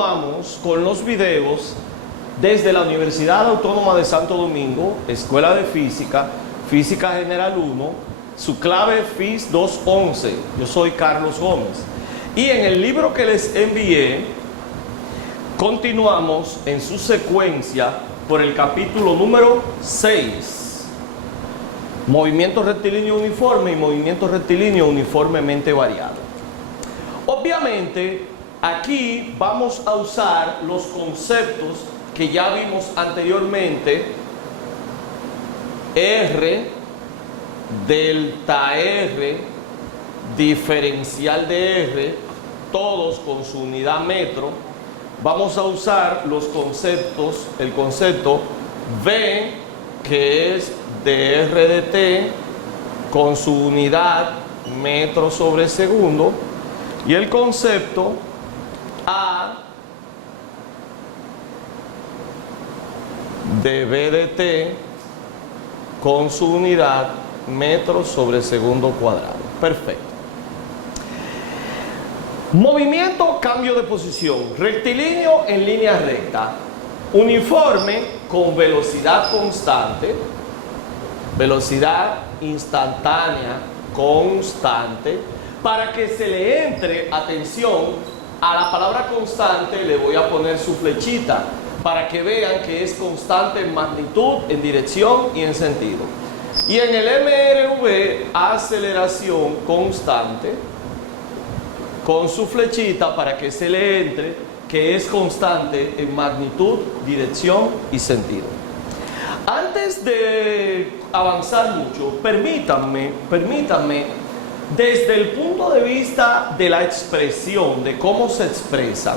continuamos con los videos desde la Universidad Autónoma de Santo Domingo, Escuela de Física, Física General 1, su clave FIS 211. Yo soy Carlos Gómez. Y en el libro que les envié, continuamos en su secuencia por el capítulo número 6. Movimiento rectilíneo uniforme y movimiento rectilíneo uniformemente variado. Obviamente, aquí vamos a usar los conceptos que ya vimos anteriormente. R, delta R, diferencial de R, todos con su unidad metro. Vamos a usar los conceptos, el concepto V, que es de R de T, con su unidad metro sobre segundo, y el concepto A de B de T con su unidad metro sobre segundo cuadrado. Perfecto. Movimiento, cambio de posición. Rectilíneo en línea recta. Uniforme con velocidad constante. Velocidad instantánea constante. Para que se le entre atención a la palabra constante, le voy a poner su flechita para que vean que es constante en magnitud, en dirección y en sentido. Y en el MRV, aceleración constante, con su flechita para que se le entre que es constante en magnitud, dirección y sentido. Antes de avanzar mucho, permítanme, desde el punto de vista de la expresión, de cómo se expresan,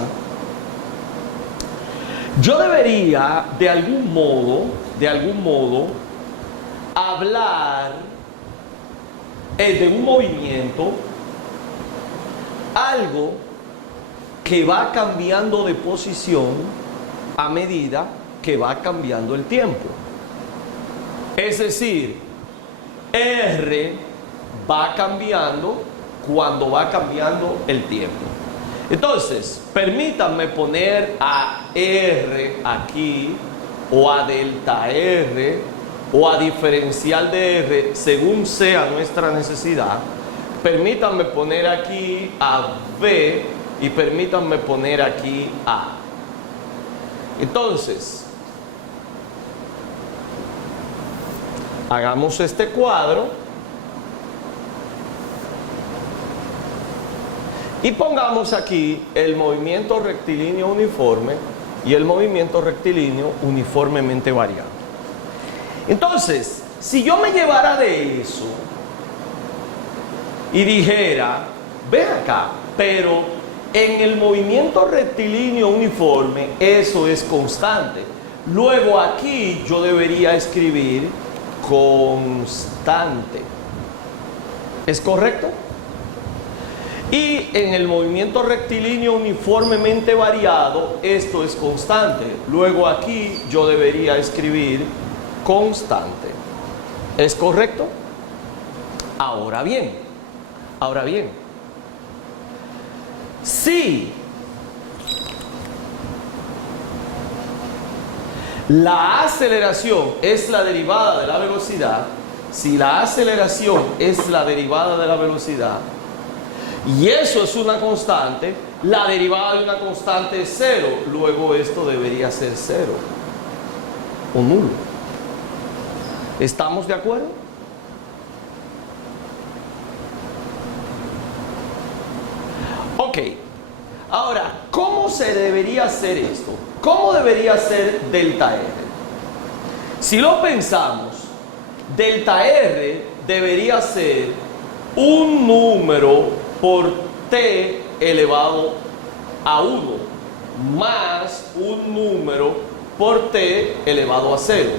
yo debería de algún modo, hablar de un movimiento, algo que va cambiando de posición a medida que va cambiando el tiempo. Es decir, R va cambiando cuando va cambiando el tiempo. Entonces, permítanme poner a R aquí, o a delta R, o a diferencial de R, según sea nuestra necesidad. Permítanme poner aquí a B y permítanme poner aquí A. Entonces, hagamos este cuadro y pongamos aquí el movimiento rectilíneo uniforme y el movimiento rectilíneo uniformemente variado. Entonces, si yo me llevara de eso y dijera, ven acá, pero en el movimiento rectilíneo uniforme eso es constante. Luego aquí yo debería escribir constante. ¿Es correcto? Y en el movimiento rectilíneo uniformemente variado, esto es constante. Luego aquí yo debería escribir constante. ¿Es correcto? Ahora bien, si la aceleración es la derivada de la velocidad, y eso es una constante, la derivada de una constante es cero, luego esto debería ser cero o nulo. ¿Estamos de acuerdo? Ok. Ahora, ¿cómo se debería hacer esto? ¿Cómo debería ser delta R? Si lo pensamos, delta R debería ser un número por t elevado a 1 más un número por t elevado a 0.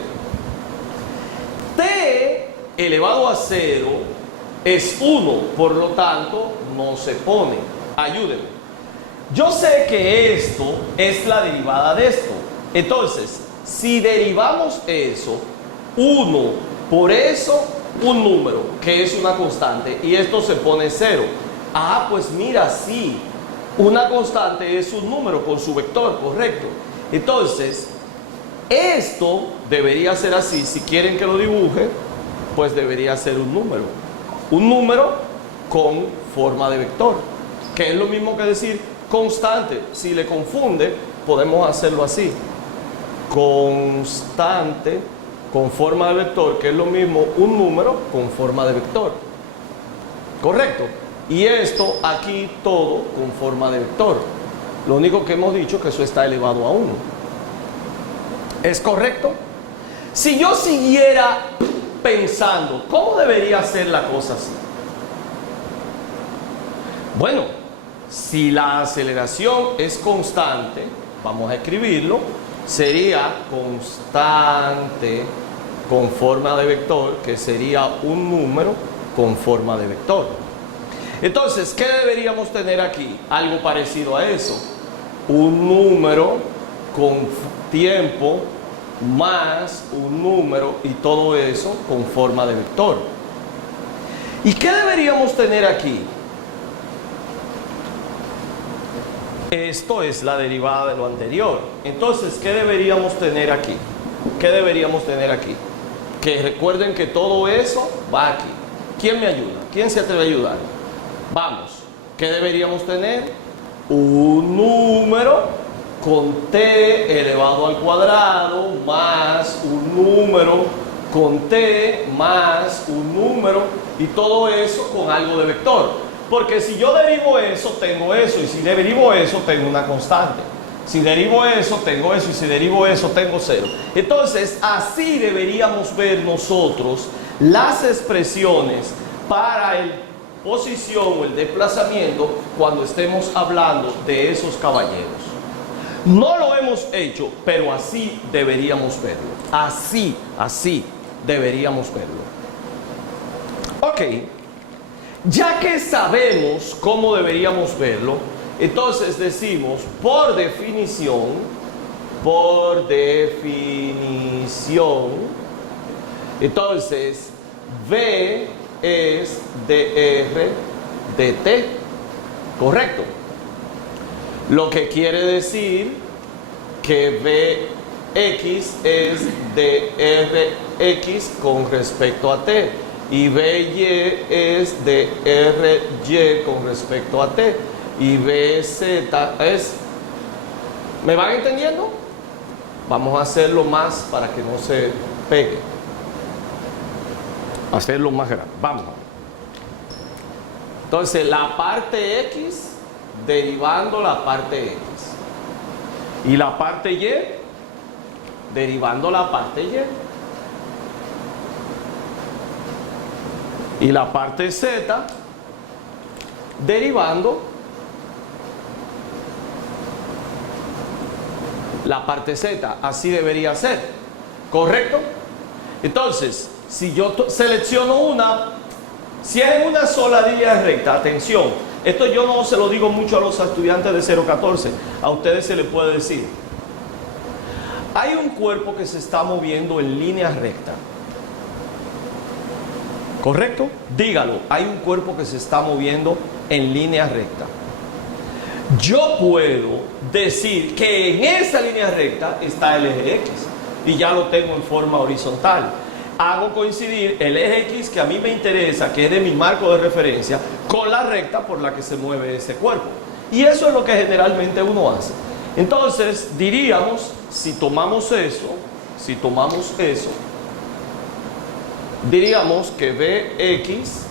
T elevado a 0 es 1, por lo tanto no se pone. Ayúdenme. Yo sé que esto es la derivada de esto. Entonces, si derivamos eso, 1 por eso, un número que es una constante, y esto se pone 0. Ah, pues mira, sí. Una constante es un número con su vector, correcto. Entonces, esto debería ser así. Si quieren que lo dibuje, pues debería ser un número. Un número con forma de vector, que es lo mismo que decir constante. Si le confunde, podemos hacerlo así. Constante con forma de vector, que es lo mismo un número con forma de vector. ¿Correcto? Y esto aquí todo con forma de vector. Lo único que hemos dicho es que eso está elevado a 1. ¿Es correcto? Si yo siguiera pensando, ¿cómo debería ser la cosa así? Bueno, si la aceleración es constante, vamos a escribirlo, sería constante con forma de vector, que sería un número con forma de vector. Entonces, ¿qué deberíamos tener aquí? Algo parecido a eso. Un número con tiempo más un número y todo eso con forma de vector. ¿Y qué deberíamos tener aquí? Esto es la derivada de lo anterior. Entonces, ¿qué deberíamos tener aquí? ¿Qué deberíamos tener aquí? Que recuerden que todo eso va aquí. ¿Quién me ayuda? ¿Quién se atreve a ayudar? Vamos. ¿Qué deberíamos tener? Un número con t elevado al cuadrado más un número con t más un número y todo eso con algo de vector. Porque si yo derivo eso, tengo eso, y si derivo eso, tengo una constante. Si derivo eso, tengo eso, y si derivo eso, tengo 0. Entonces, así deberíamos ver nosotros las expresiones para el posición o el desplazamiento cuando estemos hablando de esos caballeros. No lo hemos hecho, pero así deberíamos verlo. Así deberíamos verlo. Ok. Ya que sabemos cómo deberíamos verlo, entonces decimos, por definición, entonces, V es dr dt, ¿correcto? Lo que quiere decir que Vx es drx con respecto a t. Y Vy es de Ry con respecto a t. Y Vz es... ¿Me van entendiendo? Vamos a hacerlo más para que no se pegue. Hacerlo más grande. Vamos. Entonces, la parte x derivando la parte x. Y la parte y derivando la parte y. Y la parte z derivando la parte z. Así debería ser, ¿correcto? Entonces, si yo selecciono una, si es en una sola línea recta, atención, esto yo no se lo digo mucho a los estudiantes de 014, a ustedes se les puede decir. Hay un cuerpo que se está moviendo en línea recta. ¿Correcto? Dígalo, hay un cuerpo que se está moviendo en línea recta. Yo puedo decir que en esa línea recta está el eje X y ya lo tengo en forma horizontal. Hago coincidir el eje X que a mí me interesa, que es de mi marco de referencia, con la recta por la que se mueve ese cuerpo. Y eso es lo que generalmente uno hace. Entonces, diríamos, si tomamos eso, diríamos que Vx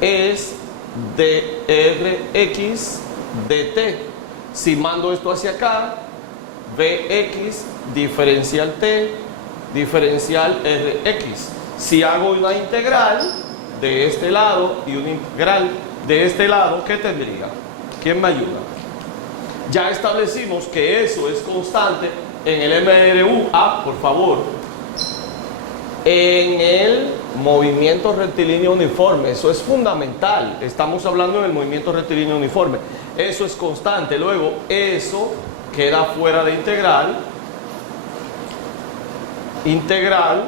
es drx dt. Si mando esto hacia acá, Vx diferencial t, diferencial rx. Si hago una integral de este lado y una integral de este lado, ¿qué tendría? ¿Quién me ayuda? Ya establecimos que eso es constante en el MRU. Por favor. En el movimiento rectilíneo uniforme, eso es fundamental. Estamos hablando en el movimiento rectilíneo uniforme. Eso es constante. Luego, eso queda fuera de integral. Integral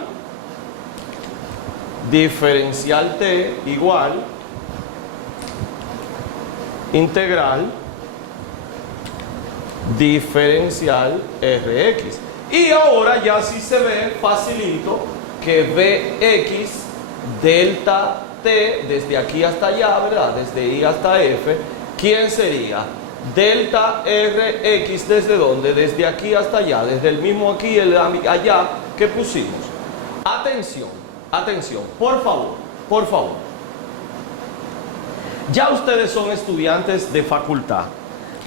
diferencial t igual integral diferencial Rx. Y ahora ya sí se ve facilito que Vx delta t desde aquí hasta allá, ¿verdad? Desde I hasta F, ¿quién sería? Delta Rx desde dónde? Desde aquí hasta allá, desde el mismo aquí y el allá que pusimos. Atención, atención, por favor, por favor. Ya ustedes son estudiantes de facultad.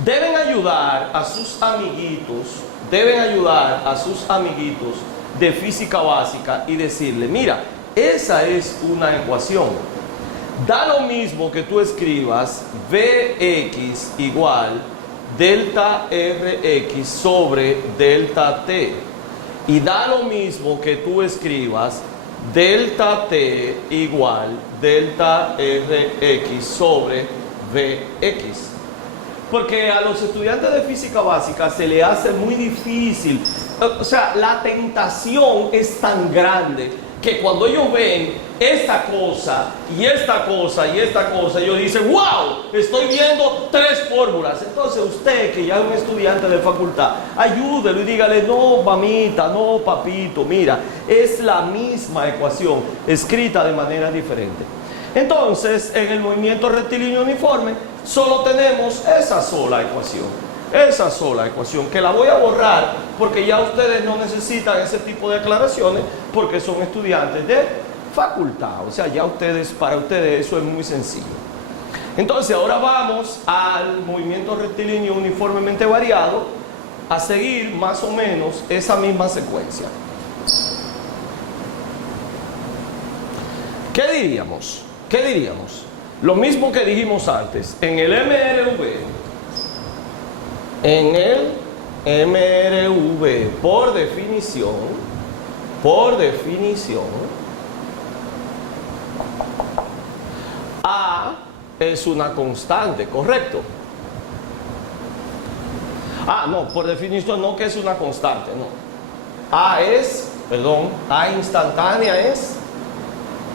Deben ayudar a sus amiguitos, de física básica y decirle, mira, esa es una ecuación. Da lo mismo que tú escribas Vx igual delta Rx sobre delta t. Y da lo mismo que tú escribas delta t igual delta Rx sobre Vx. Porque a los estudiantes de física básica se les hace muy difícil. O sea, la tentación es tan grande que cuando ellos ven esta cosa y esta cosa y esta cosa, ellos dicen, wow, estoy viendo 3 fórmulas. Entonces usted, que ya es un estudiante de facultad, ayúdelo y dígale, no mamita, no papito, mira, es la misma ecuación escrita de manera diferente. Entonces, en el movimiento rectilíneo uniforme, solo tenemos esa sola ecuación, que la voy a borrar porque ya ustedes no necesitan ese tipo de aclaraciones porque son estudiantes de facultad. O sea, ya para ustedes eso es muy sencillo. Entonces, ahora vamos al movimiento rectilíneo uniformemente variado, a seguir más o menos esa misma secuencia. ¿Qué diríamos? Lo mismo que dijimos antes. En el MRV, por definición, A es una constante, ¿correcto? No, por definición no que es una constante, no. A instantánea es,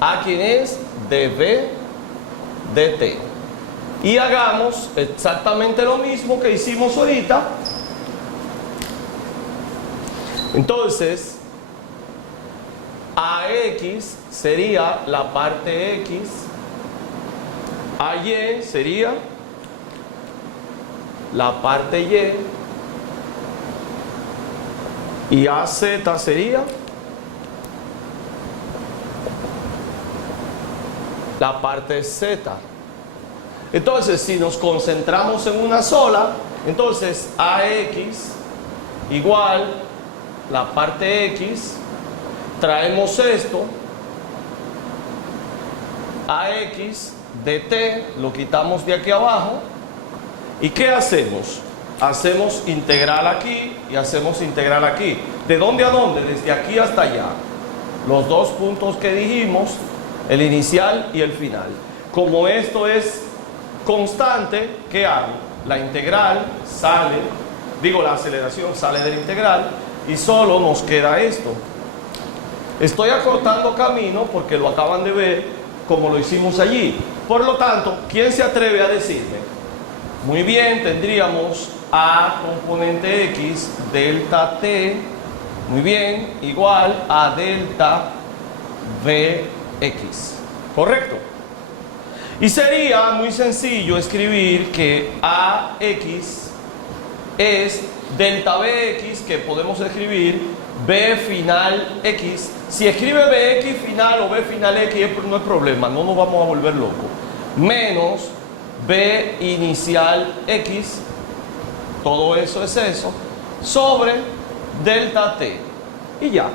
A quién es, dv dt. Y hagamos exactamente lo mismo que hicimos ahorita. Entonces, AX sería la parte X, AY sería la parte Y AZ sería la parte Z. Entonces, si nos concentramos en una sola, entonces AX igual la parte X, traemos esto, AX dt, lo quitamos de aquí abajo, ¿y qué hacemos? Hacemos integral aquí y hacemos integral aquí. ¿De dónde a dónde? Desde aquí hasta allá. Los dos puntos que dijimos, el inicial y el final. Como esto es constante, ¿qué hago? La integral sale, la aceleración sale de la integral y solo nos queda esto. Estoy acortando camino porque lo acaban de ver como lo hicimos allí. Por lo tanto, ¿quién se atreve a decirme? Muy bien, tendríamos A componente X delta T, muy bien, igual a delta Vx, ¿correcto? Y sería muy sencillo escribir que AX es delta Vx, que podemos escribir B final X. Si escribe Bx final o B final X no es problema, no nos vamos a volver locos. Menos B inicial X, todo eso es eso, sobre delta T. Y ya.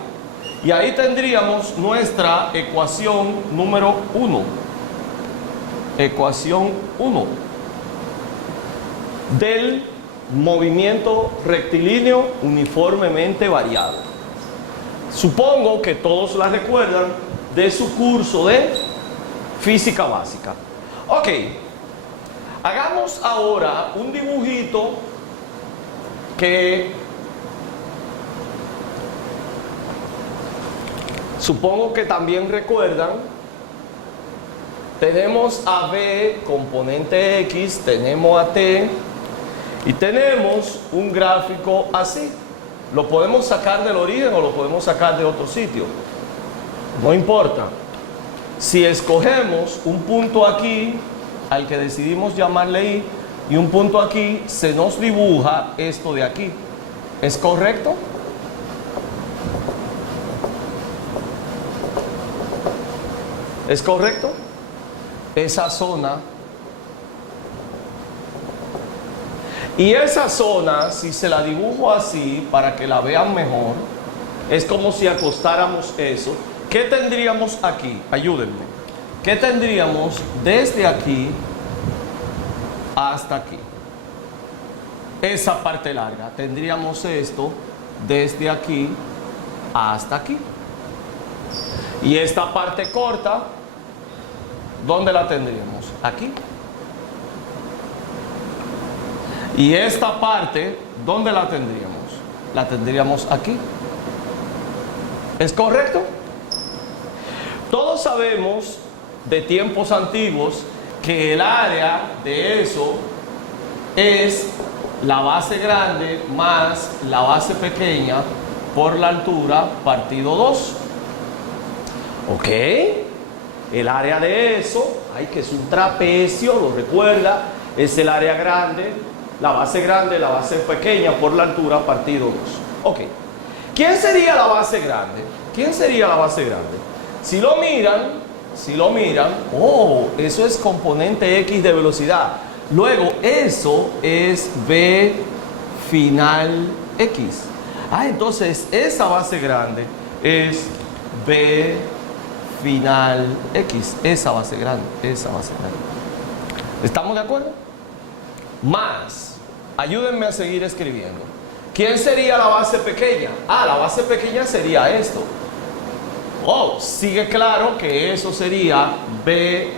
Y ahí tendríamos nuestra ecuación número 1. Ecuación 1 del movimiento rectilíneo uniformemente variado. Supongo que todos la recuerdan de su curso de física básica. Ok, hagamos ahora un dibujito que supongo que también recuerdan. Tenemos a B componente X, tenemos a T, Y tenemos un gráfico así. Lo podemos sacar del origen o lo podemos sacar de otro sitio. No importa. Si escogemos un punto aquí, al que decidimos llamarle I, y un punto aquí, se nos dibuja esto de aquí. ¿Es correcto? ¿Es correcto? Esa zona. Y esa zona, si se la dibujo así, para que la vean mejor, es como si acostáramos eso. ¿Qué tendríamos aquí? Ayúdenme. ¿Qué tendríamos desde aquí hasta aquí? Esa parte larga. Tendríamos esto desde aquí hasta aquí. Y esta parte corta, ¿dónde la tendríamos? Aquí. Y esta parte, ¿dónde la tendríamos? La tendríamos aquí. ¿Es correcto? Todos sabemos de tiempos antiguos que el área de eso es la base grande más la base pequeña por la altura partido 2. ¿Ok? El área de eso, que es un trapecio, lo recuerda, es el área grande, la base pequeña por la altura partido 2. Ok. ¿Quién sería la base grande? ¿Quién sería la base grande? Si lo miran, oh, eso es componente X de velocidad. Luego, eso es V final X. Entonces, esa base grande es V final X. Esa base grande. ¿Estamos de acuerdo? Más, ayúdenme a seguir escribiendo. ¿Quién sería la base pequeña? La base pequeña sería esto. Oh, sigue claro que eso sería B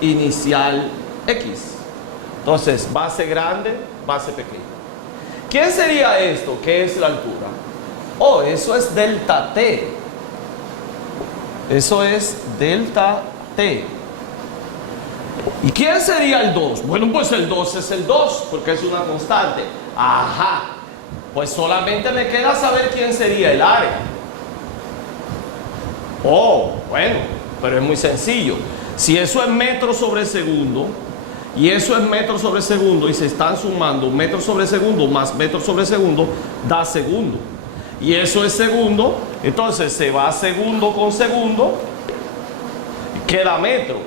inicial X. Entonces, base grande, base pequeña. ¿Quién sería esto? ¿Qué es la altura? Oh, eso es delta T. Eso es delta T. ¿Y quién sería el 2? Bueno, pues el 2 es el 2, porque es una constante. Ajá. Pues solamente me queda saber quién sería el área. Oh, bueno, pero es muy sencillo. Si eso es metros sobre segundo, y eso es metros sobre segundo, y se están sumando metros sobre segundo más metros sobre segundo, da segundo. Y eso es segundo, entonces se va segundo con segundo, queda metro,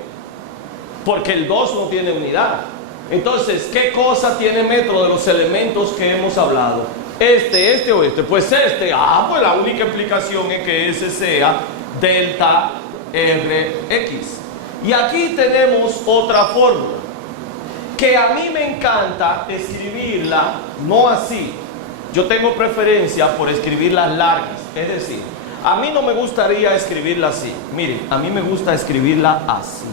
porque el 2 no tiene unidad. Entonces, ¿qué cosa tiene metro de los elementos que hemos hablado? Este o este. Pues este. Pues la única explicación es que ese sea delta Rx. Y aquí tenemos otra fórmula, que a mí me encanta escribirla no así. Yo tengo preferencia por escribirlas largas. Es decir, a mí no me gustaría escribirla así. Miren, a mí me gusta escribirla así.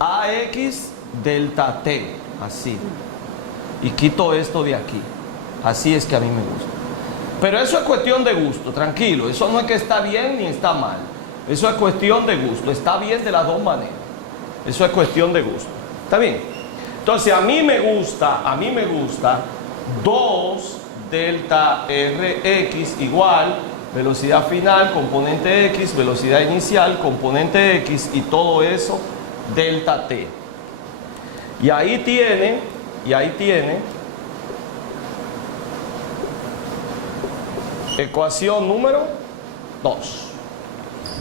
AX delta T. Así. Y quito esto de aquí. Así es que a mí me gusta. Pero eso es cuestión de gusto, tranquilo. Eso no es que está bien ni está mal. Eso es cuestión de gusto. Está bien de las dos maneras. Eso es cuestión de gusto. ¿Está bien? Entonces a mí me gusta 2 delta Rx igual velocidad final, componente X, velocidad inicial, componente X, y todo eso delta T. Y ahí tiene ecuación número 2.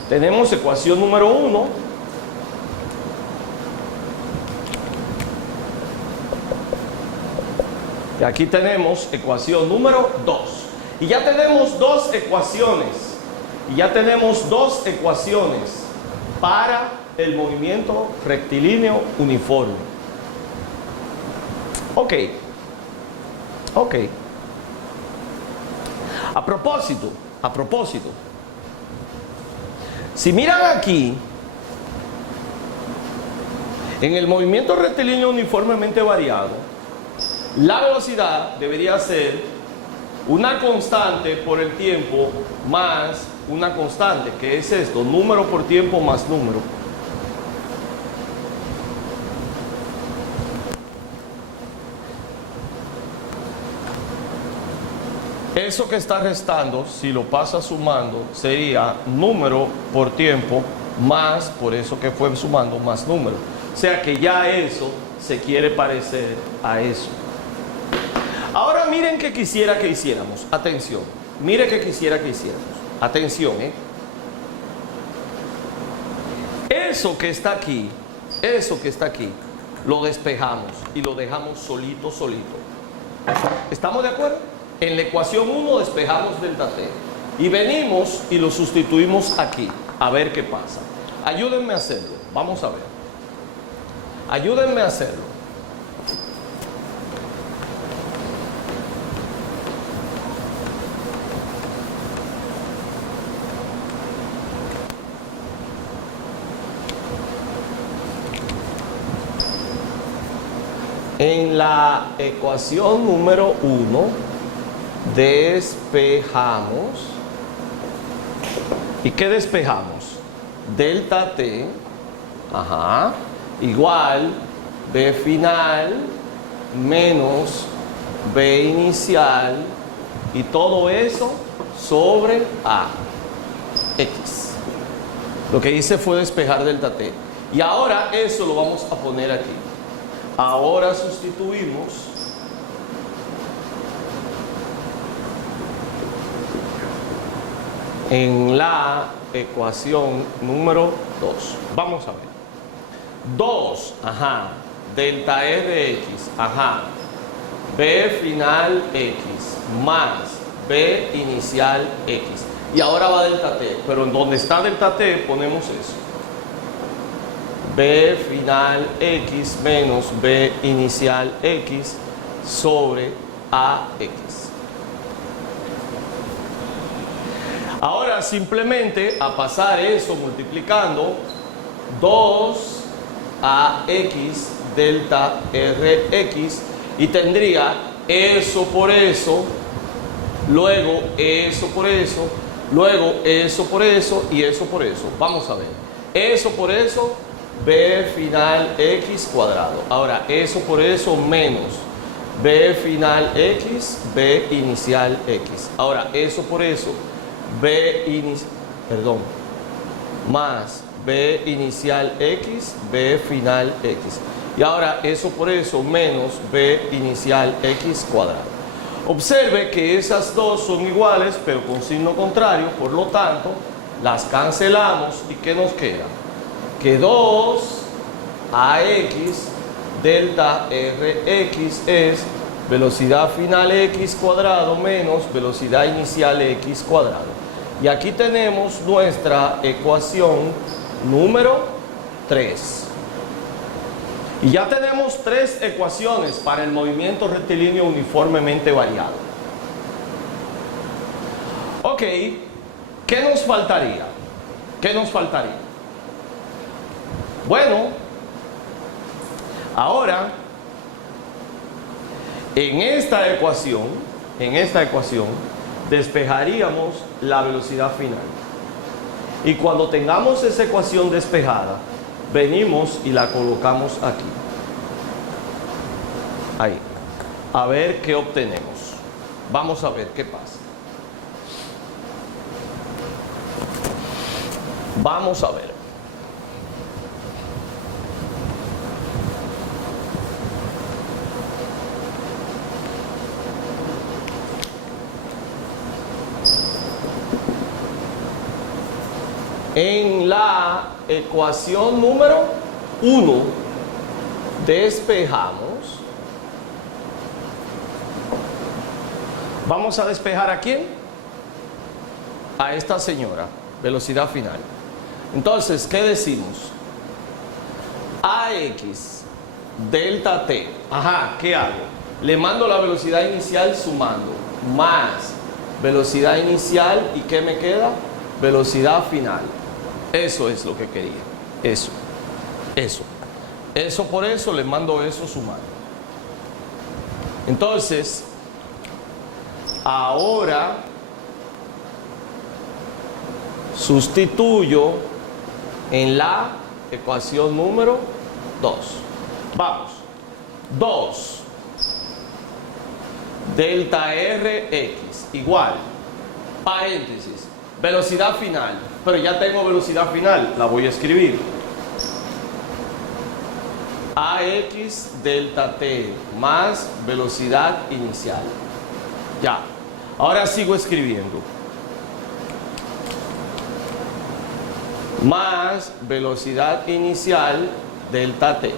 Tenemos ecuación número 1. Y aquí tenemos ecuación número 2. Y ya tenemos dos ecuaciones para el movimiento rectilíneo uniforme. Ok. A propósito, si miran aquí, en el movimiento rectilíneo uniformemente variado, la velocidad debería ser una constante por el tiempo más una constante, que es esto, número por tiempo más número. Eso que está restando, si lo pasa sumando, sería número por tiempo más, por eso que fue sumando, más número. O sea que ya eso se quiere parecer a eso. Ahora miren que quisiera que hiciéramos. Atención. Mire que quisiera que hiciéramos. Atención, Eso que está aquí, lo despejamos y lo dejamos solito. ¿Estamos de acuerdo? En la ecuación 1 despejamos delta t y venimos y lo sustituimos aquí, a ver qué pasa. Ayúdenme a hacerlo, vamos a ver. Ayúdenme a hacerlo. En la ecuación número 1 despejamos. ¿Y qué despejamos? Delta t, igual b final menos b inicial y todo eso sobre a x. Lo que hice fue despejar delta t. Y ahora eso lo vamos a poner aquí. Ahora sustituimos en la ecuación número 2. Vamos a ver. 2, delta e de x, b final x más b inicial x. Y ahora va delta t, pero en donde está delta t ponemos eso. B final x menos b inicial x sobre ax. Ahora simplemente a pasar eso multiplicando 2ax delta rx y tendría eso por eso, luego eso por eso, luego eso por eso y eso por eso. Vamos a ver. Eso por eso, b final x cuadrado. Ahora, eso por eso menos b final x, b inicial x. Ahora, eso por eso, más b inicial x, b final x. Y ahora, eso por eso menos b inicial x cuadrado. Observe que esas dos son iguales, pero con signo contrario, por lo tanto, las cancelamos. ¿Y qué nos queda? Que 2ax delta rx es velocidad final x cuadrado menos velocidad inicial x cuadrado. Y aquí tenemos nuestra ecuación número 3. Y ya tenemos 3 ecuaciones para el movimiento rectilíneo uniformemente variado. Ok, ¿qué nos faltaría? ¿Qué nos faltaría? Bueno, ahora en esta ecuación despejaríamos la velocidad final. Y cuando tengamos esa ecuación despejada, venimos y la colocamos aquí. Ahí. A ver qué obtenemos. Vamos a ver qué pasa. Vamos a ver. En la ecuación número 1 despejamos. Vamos a despejar ¿a quién? A esta señora, velocidad final. Entonces, ¿qué decimos? AX delta T. ¿Qué hago? Le mando la velocidad inicial sumando, más velocidad inicial, ¿y qué me queda? Velocidad final. Eso es lo que quería. Eso por eso le mando eso sumando. Entonces, ahora sustituyo en la ecuación número 2. Vamos. 2 delta rx AX igual, paréntesis, velocidad final. Pero ya tengo velocidad final, la voy a escribir. AX delta T más velocidad inicial. Ya. Ahora sigo escribiendo. Más velocidad inicial delta T.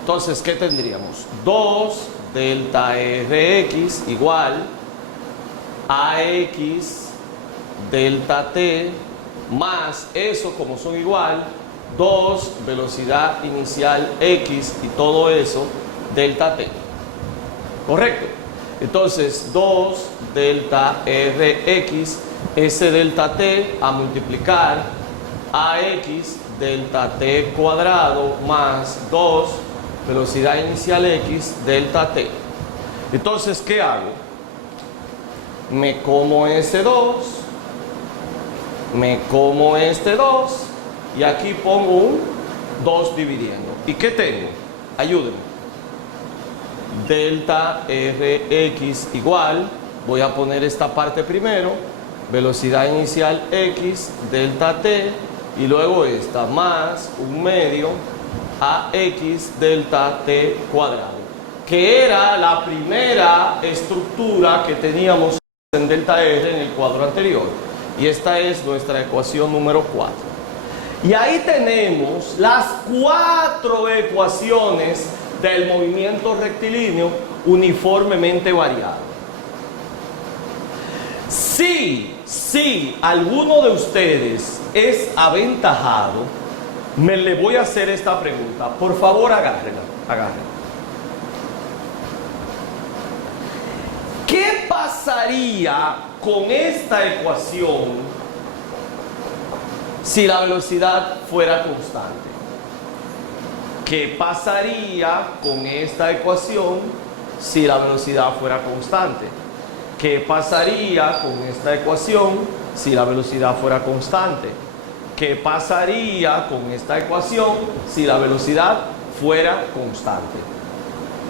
Entonces, ¿qué tendríamos? 2 delta Rx igual AX delta T más eso, como son igual, 2 velocidad inicial X y todo eso delta T. ¿Correcto? Entonces 2 delta Rx, ese delta T a multiplicar AX delta T cuadrado más 2 velocidad inicial X delta T. Entonces, ¿qué hago? Me como ese 2, me como este 2 y aquí pongo un 2 dividiendo. ¿Y qué tengo? Ayúdenme. Delta Rx igual, voy a poner esta parte primero, velocidad inicial X delta T y luego esta más un medio AX delta T cuadrado, que era la primera estructura que teníamos en delta R en el cuadro anterior. Y esta es nuestra ecuación número 4. Y ahí tenemos las 4 ecuaciones del movimiento rectilíneo uniformemente variado. Si alguno de ustedes es aventajado, me le voy a hacer esta pregunta. Por favor, agárrenla. ¿Qué pasaría con esta ecuación si la velocidad fuera constante? ¿Qué pasaría con esta ecuación si la velocidad fuera constante? ¿Qué pasaría con esta ecuación si la velocidad fuera constante? ¿Qué pasaría con esta ecuación si la velocidad fuera constante?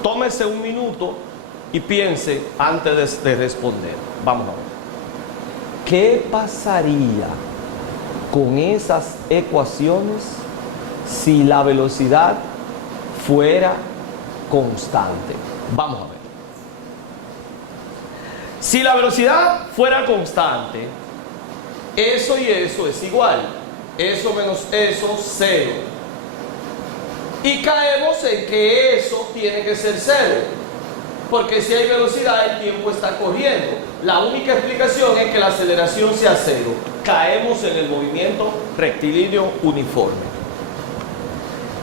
Tómese un minuto y piense antes de responder. Vamos a ver. ¿Qué pasaría con esas ecuaciones si la velocidad fuera constante? Vamos a ver. Si la velocidad fuera constante, eso y eso es igual. Eso menos eso, 0. Y caemos en que eso tiene que ser 0. Porque si hay velocidad, el tiempo está corriendo. La única explicación es que la aceleración sea 0. Caemos en el movimiento rectilíneo uniforme.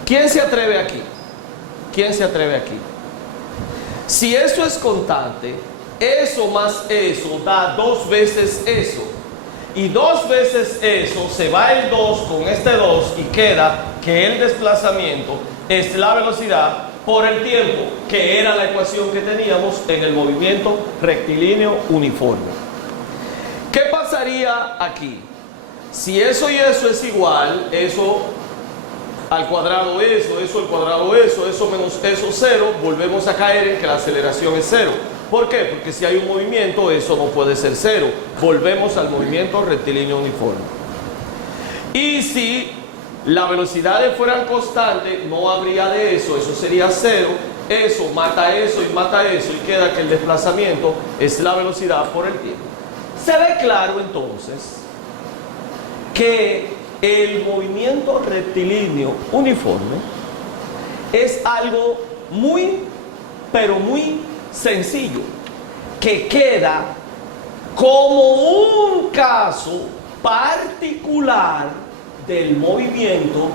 ¿Quién se atreve aquí? ¿Quién se atreve aquí? Si eso es constante, eso más eso da 2 veces eso. Y 2 veces eso, se va el 2 con este 2 y queda que el desplazamiento es la velocidad por el tiempo, que era la ecuación que teníamos en el movimiento rectilíneo uniforme. ¿Qué pasaría aquí? Si eso y eso es igual, eso al cuadrado eso al cuadrado eso menos eso 0, volvemos a caer en que la aceleración es 0. ¿Por qué? Porque si hay un movimiento, eso no puede ser 0. Volvemos al movimiento rectilíneo uniforme. Y si las velocidades fueran constantes, no habría de eso sería 0. Eso mata eso y mata eso y queda que el desplazamiento es la velocidad por el tiempo. Se ve claro entonces que el movimiento rectilíneo uniforme es algo muy, pero muy sencillo, que queda como un caso particular del movimiento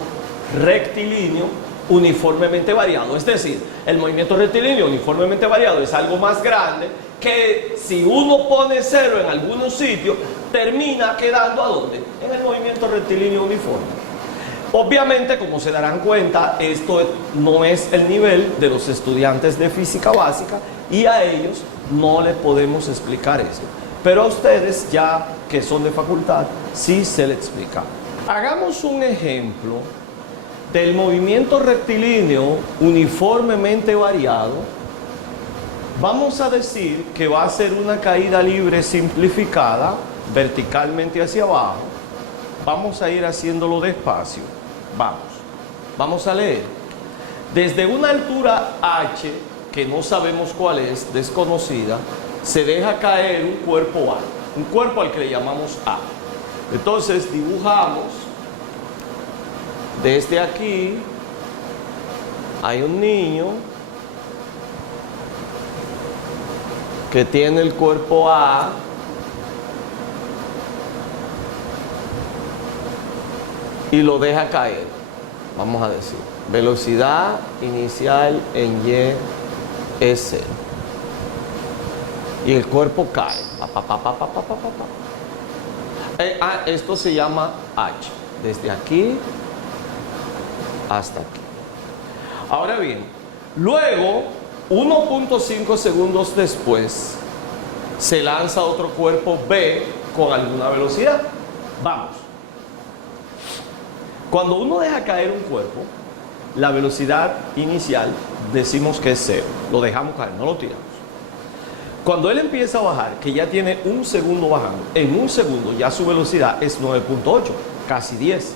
rectilíneo uniformemente variado. Es decir, el movimiento rectilíneo uniformemente variado es algo más grande que si uno pone 0 en algunos sitios, termina quedando ¿a dónde? En el movimiento rectilíneo uniforme. Obviamente, como se darán cuenta, esto no es el nivel de los estudiantes de física básica y a ellos no les podemos explicar eso. Pero a ustedes, ya que son de facultad, sí se les explica. Hagamos un ejemplo del movimiento rectilíneo uniformemente variado Vamos a decir que va a ser una caída libre simplificada, verticalmente hacia abajo. Vamos a ir haciéndolo despacio. Vamos a leer. Desde una altura H, que no sabemos cuál es, desconocida, se deja caer un cuerpo A, un cuerpo al que le llamamos A. Entonces dibujamos desde aquí, hay un niño que tiene el cuerpo A, y lo deja caer. Vamos a decir, velocidad inicial en Y es 0. Y el cuerpo cae. Esto se llama H. Desde aquí hasta aquí. Ahora bien, luego, 1.5 segundos después, se lanza otro cuerpo B con alguna velocidad. Vamos. Cuando uno deja caer un cuerpo, la velocidad inicial decimos que es 0. Lo dejamos caer, no lo tiramos. Cuando él empieza a bajar, que ya tiene un segundo bajando, en un segundo ya su velocidad es 9.8, casi 10.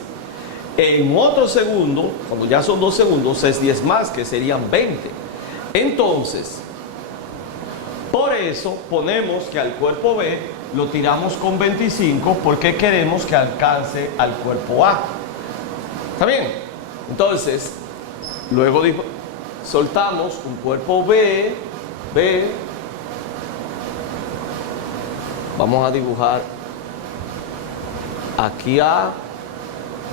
En otro segundo, cuando ya son 2 segundos, es 10 más, que serían 20. Entonces, por eso ponemos que al cuerpo B lo tiramos con 25, porque queremos que alcance al cuerpo A. ¿Está bien? Entonces, luego soltamos un cuerpo B. Vamos a dibujar aquí A,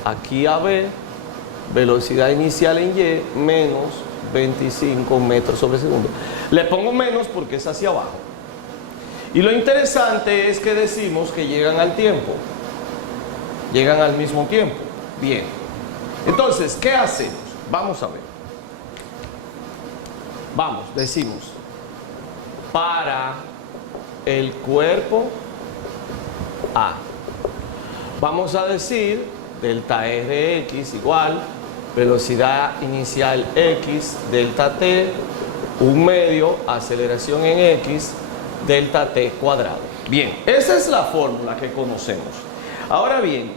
aquí a B, velocidad inicial en Y, menos 25 metros sobre segundo. Le pongo menos porque es hacia abajo. Y lo interesante es que decimos que llegan al tiempo. Llegan al mismo tiempo. Bien. Entonces, ¿qué hacemos? Vamos a ver. Vamos, decimos, para el cuerpo A, vamos a decir delta Rx igual velocidad inicial X, delta T, un medio, aceleración en X, delta T cuadrado. Bien, esa es la fórmula que conocemos. Ahora bien,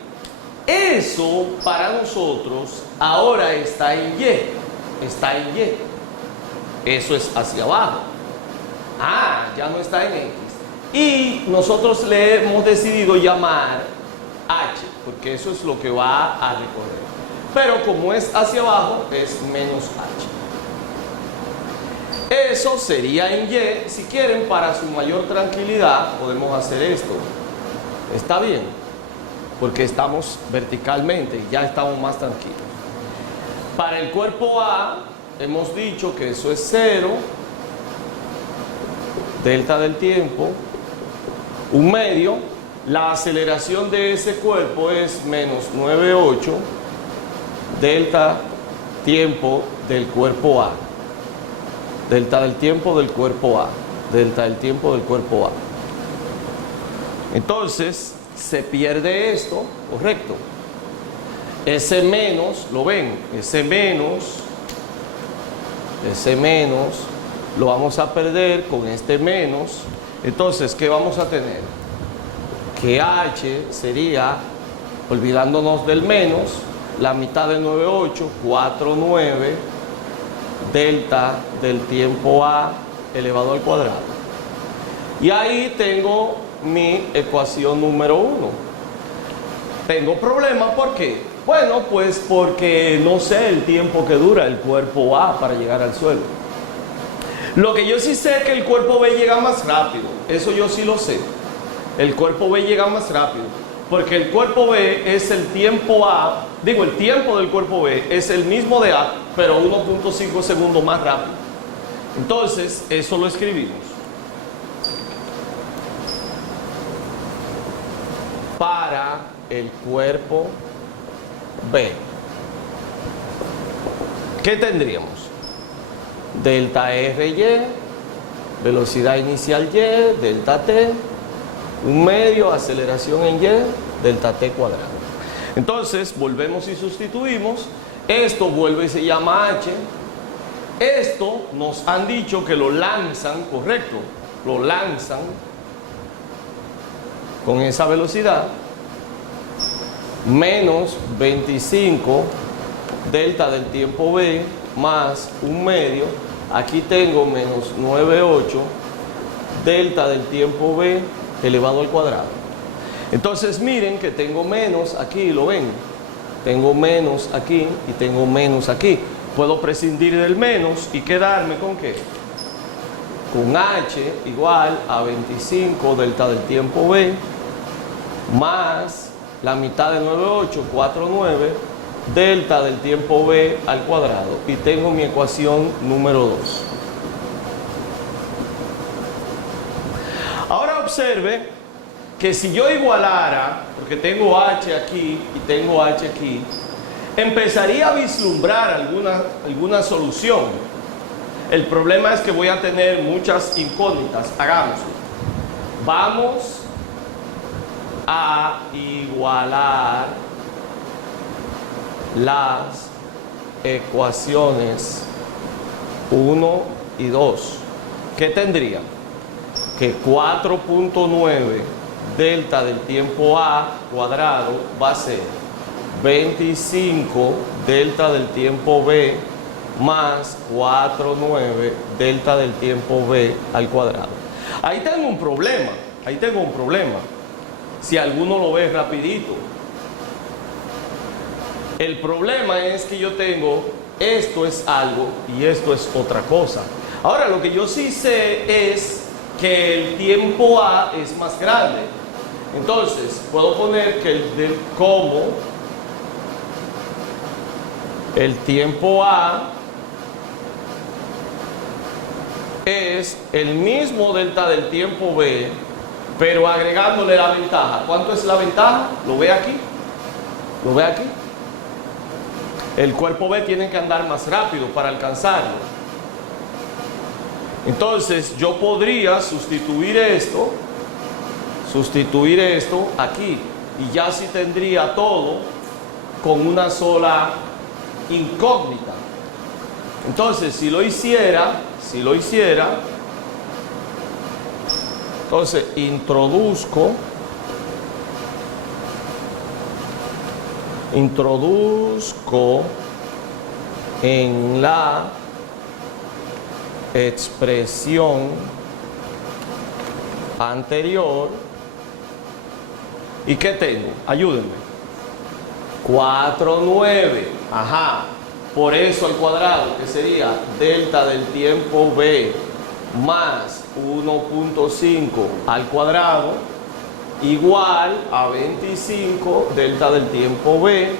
eso para nosotros ahora está en Y. Está en Y. Eso es hacia abajo. Ya no está en X. Y nosotros le hemos decidido llamar H, porque eso es lo que va a recorrer. Pero como es hacia abajo, es menos H. Eso sería en Y. Si quieren, para su mayor tranquilidad, podemos hacer esto. ¿Está bien? Porque estamos verticalmente y ya estamos más tranquilos. Para el cuerpo A, hemos dicho que eso es 0, delta del tiempo, un medio. La aceleración de ese cuerpo es menos 9,8, delta tiempo del cuerpo A. Delta del tiempo del cuerpo A. Delta del tiempo del cuerpo A. Entonces, se pierde esto, correcto. Ese menos, ¿lo ven? Ese menos lo vamos a perder con este menos. Entonces, ¿qué vamos a tener? Que H sería, olvidándonos del menos, la mitad de 9,8, 4,9, delta del tiempo A elevado al cuadrado. Y ahí tengo mi ecuación número 1. Tengo problema, ¿por qué? Bueno, pues porque no sé el tiempo que dura el cuerpo A para llegar al suelo. Lo que yo sí sé es que el cuerpo B llega más rápido. Eso yo sí lo sé. El cuerpo B llega más rápido. Porque el cuerpo B es el tiempo A, el tiempo del cuerpo B es el mismo de A, pero 1.5 segundos más rápido. Entonces, eso lo escribimos. Para el cuerpo B, ¿qué tendríamos? Delta RY, velocidad inicial Y, delta T, un medio, aceleración en Y, delta T cuadrado. Entonces, volvemos y sustituimos. Esto vuelve y se llama H. Esto nos han dicho que lo lanzan, correcto, lo lanzan con esa velocidad, menos 25 delta del tiempo b más un medio. Aquí tengo menos 9,8 delta del tiempo b elevado al cuadrado. Entonces miren que tengo menos aquí, ¿lo ven? Tengo menos aquí y tengo menos aquí. Puedo prescindir del menos y quedarme ¿con qué? Con h igual a 25 delta del tiempo b más la mitad de 9,8, 4,9 delta del tiempo b al cuadrado. Y tengo mi ecuación número 2. Ahora observe que si yo igualara, porque tengo h aquí y tengo h aquí, empezaría a vislumbrar alguna solución. El problema es que voy a tener muchas incógnitas. Hagámoslo. Vamos a igualar las ecuaciones 1 y 2. ¿Qué tendría? Que 4.9 delta del tiempo a cuadrado va a ser 25 delta del tiempo b más 4,9 delta del tiempo b al cuadrado. Ahí tengo un problema, ahí tengo un problema. Si alguno lo ve rapidito. El problema es que yo tengo, esto es algo y esto es otra cosa. Ahora, lo que yo sí sé es que el tiempo a es más grande. Entonces, puedo poner que como el tiempo a es el mismo delta del tiempo b, pero agregándole la ventaja. ¿Cuánto es la ventaja? ¿Lo ve aquí? ¿Lo ve aquí? El cuerpo b tiene que andar más rápido para alcanzarlo. Entonces, yo podría sustituir esto aquí, y ya sí tendría todo con una sola incógnita. Entonces, si lo hiciera, entonces introduzco en la expresión anterior. ¿Y qué tengo? Ayúdenme. 4,9. Ajá. Por eso al cuadrado, que sería delta del tiempo b más 1.5 al cuadrado igual a 25 delta del tiempo b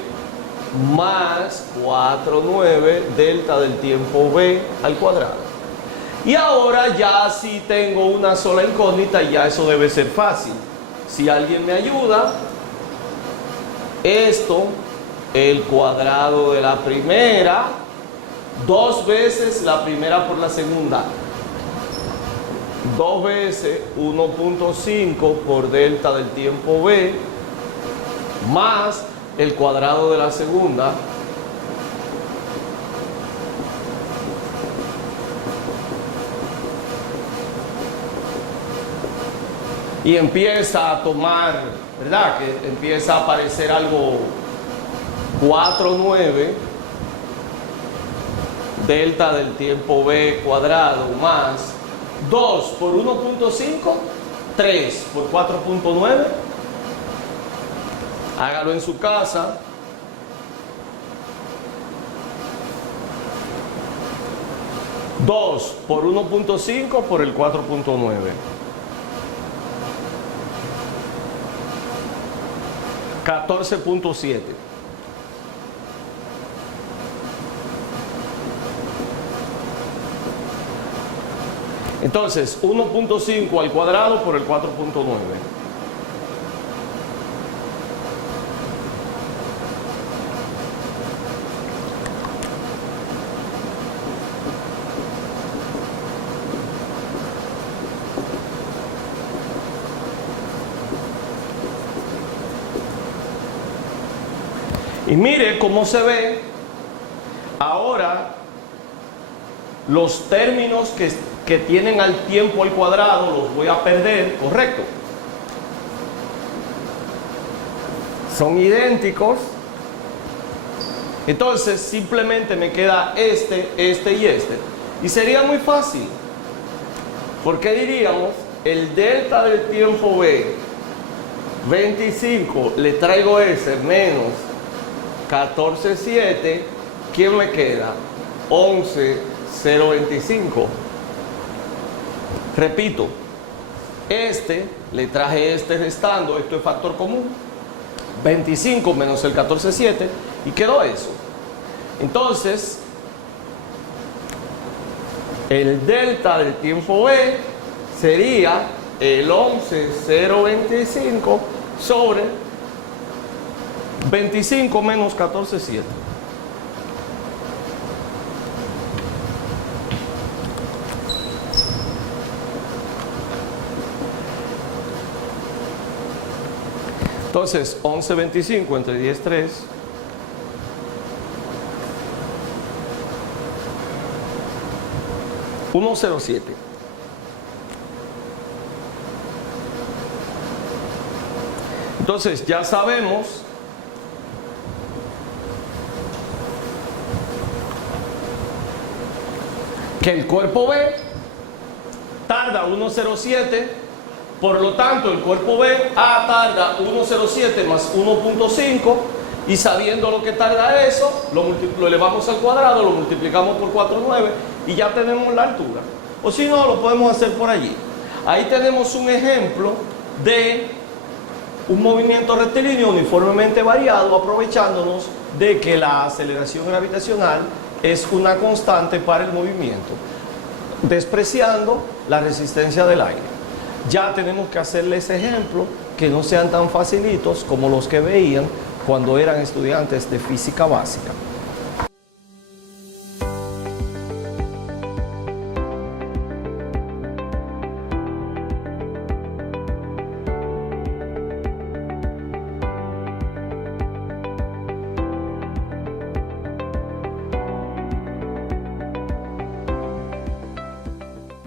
más 4,9 delta del tiempo b al cuadrado. Y ahora ya si tengo una sola incógnita, ya eso debe ser fácil. Si alguien me ayuda, esto, el cuadrado de la primera, 2 veces la primera por la segunda. 2 veces 1.5 por delta del tiempo b más el cuadrado de la segunda y empieza a tomar, ¿verdad? Que empieza a aparecer algo 4,9 delta del tiempo b cuadrado más 2 por 1.5, 3 por 4.9. Hágalo en su casa. Dos por 1.5 por el 4.9. $14.7. Entonces, 1.5 al cuadrado por el 4.9. Y mire cómo se ve ahora los términos que tienen al tiempo al cuadrado los voy a perder, ¿correcto? Son idénticos. Entonces simplemente me queda este y este. Y sería muy fácil. Porque diríamos, el delta del tiempo B, 25, le traigo ese menos 14,7, ¿quién me queda? 11,025. Repito, le traje restando, esto es factor común, 25 menos el 14,7 y quedó eso. Entonces, el delta del tiempo B sería el 11,025 sobre 25 menos 14,7. Entonces, 11,25 entre 10,3. $1,07. Entonces ya sabemos que el cuerpo B tarda 1,07, por lo tanto el cuerpo B tarda 1,07 más 1,5, y sabiendo lo que tarda eso, lo elevamos al cuadrado, lo multiplicamos por 4,9 y ya tenemos la altura. O si no, lo podemos hacer por allí. Ahí tenemos un ejemplo de un movimiento rectilíneo uniformemente variado, aprovechándonos de que la aceleración gravitacional es una constante para el movimiento, despreciando la resistencia del aire. Ya tenemos que hacerles ejemplos que no sean tan facilitos como los que veían cuando eran estudiantes de física básica.